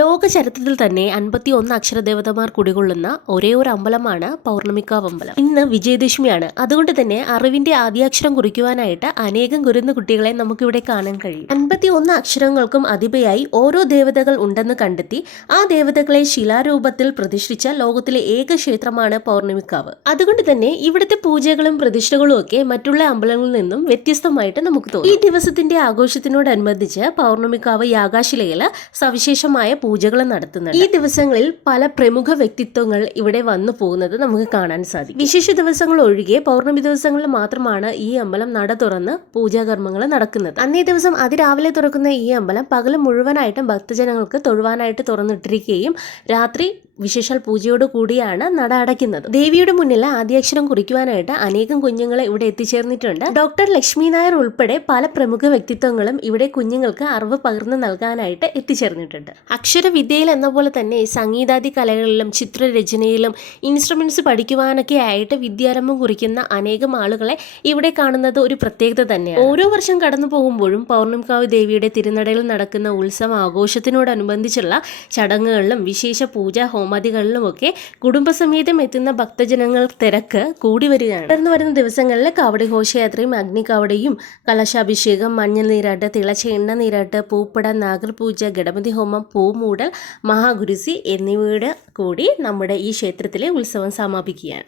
ലോക ചരിത്രത്തിൽ തന്നെ 51 അക്ഷരദേവതമാർ കുടികൊള്ളുന്ന ഒരേ ഒരു അമ്പലമാണ് പൗർണമിക്കാവ് അമ്പലം. ഇന്ന് വിജയദശമിയാണ്. അതുകൊണ്ട് തന്നെ അറിവിന്റെ ആദ്യാക്ഷരം കുറിക്കുവാനായിട്ട് അനേകം കുരുന്നു കുട്ടികളെ നമുക്കിവിടെ കാണാൻ കഴിയും. 51 അക്ഷരങ്ങൾക്കും അധിപയായി ഓരോ ദേവതകൾ ഉണ്ടെന്ന് കണ്ടെത്തി ആ ദേവതകളെ ശിലാരൂപത്തിൽ പ്രതിഷ്ഠിച്ച ലോകത്തിലെ ഏക ക്ഷേത്രമാണ് പൗർണമിക്കാവ്. അതുകൊണ്ട് തന്നെ ഇവിടുത്തെ പൂജകളും പ്രതിഷ്ഠകളും ഒക്കെ മറ്റുള്ള അമ്പലങ്ങളിൽ നിന്നും വ്യത്യസ്തമായിട്ട് നമുക്ക് തോന്നും. ഈ ദിവസത്തിന്റെ ആഘോഷത്തിനോടനുബന്ധിച്ച് പൗർണമിക്കാവ് യാഗാശിലയിൽ സവിശേഷമായ പൂജകൾ നടത്തുന്നുണ്ട്. ഈ ദിവസങ്ങളിൽ പല പ്രമുഖ വ്യക്തിത്വങ്ങൾ ഇവിടെ വന്നു പോകുന്നത് നമുക്ക് കാണാൻ സാധിക്കും. വിശേഷ ദിവസങ്ങൾ ഒഴികെ പൗർണമി ദിവസങ്ങളിൽ മാത്രമാണ് ഈ അമ്പലം നട തുറന്ന് പൂജാകർമ്മങ്ങൾ നടക്കുന്നത്. അന്നേ ദിവസം അതിരാവിലെ തുറക്കുന്ന ഈ അമ്പലം പകൽ മുഴുവനായിട്ടും ഭക്തജനങ്ങൾക്ക് തൊഴുവാനായിട്ട് തുറന്നിട്ടിരിക്കുകയും രാത്രി വിശേഷാൽ പൂജയോട് കൂടിയാണ് നട അടയ്ക്കുന്നത്. ദേവിയുടെ മുന്നിൽ ആദ്യാക്ഷരം കുറിക്കുവാനായിട്ട് അനേകം കുഞ്ഞുങ്ങളെ ഇവിടെ എത്തിച്ചേർന്നിട്ടുണ്ട്. ഡോക്ടർ ലക്ഷ്മി നായർ ഉൾപ്പെടെ പല പ്രമുഖ വ്യക്തിത്വങ്ങളും ഇവിടെ കുഞ്ഞുങ്ങൾക്ക് അറിവ് പകർന്നു നൽകാനായിട്ട് എത്തിച്ചേർന്നിട്ടുണ്ട്. അക്ഷരവിദ്യയിൽ എന്ന പോലെ തന്നെ സംഗീതാദി കലകളിലും ചിത്രരചനയിലും ഇൻസ്ട്രുമെന്റ്സ് പഠിക്കുവാനൊക്കെ ആയിട്ട് വിദ്യാരംഭം കുറിക്കുന്ന അനേകം ആളുകളെ ഇവിടെ കാണുന്നത് ഒരു പ്രത്യേകത തന്നെയാണ്. ഓരോ വർഷം കടന്നു പോകുമ്പോഴും പൗർണമിക്കാവ് ദേവിയുടെ തിരുനടയിൽ നടക്കുന്ന ഉത്സവ ആഘോഷത്തിനോടനുബന്ധിച്ചുള്ള ചടങ്ങുകളിലും വിശേഷ പൂജ ഹോമാദികളിലുമൊക്കെ കുടുംബസമേതം എത്തുന്ന ഭക്തജനങ്ങൾ തിരക്ക് കൂടി വരികയാണ്. തുടർന്ന് വരുന്ന ദിവസങ്ങളിൽ കാവടി ഘോഷയാത്രയും അഗ്നികാവടിയും കലശാഭിഷേകം മഞ്ഞൾ നീരാട്ട് തിളച്ച എണ്ണ നീരാട്ട് പൂപ്പട നാഗർപൂജ ഗണപതി ഹോമം പൂമൂടൽ മഹാഗുരുസി എന്നിവയുടെ കൂടി നമ്മുടെ ഈ ക്ഷേത്രത്തിലെ ഉത്സവം സമാപിക്കുകയാണ്.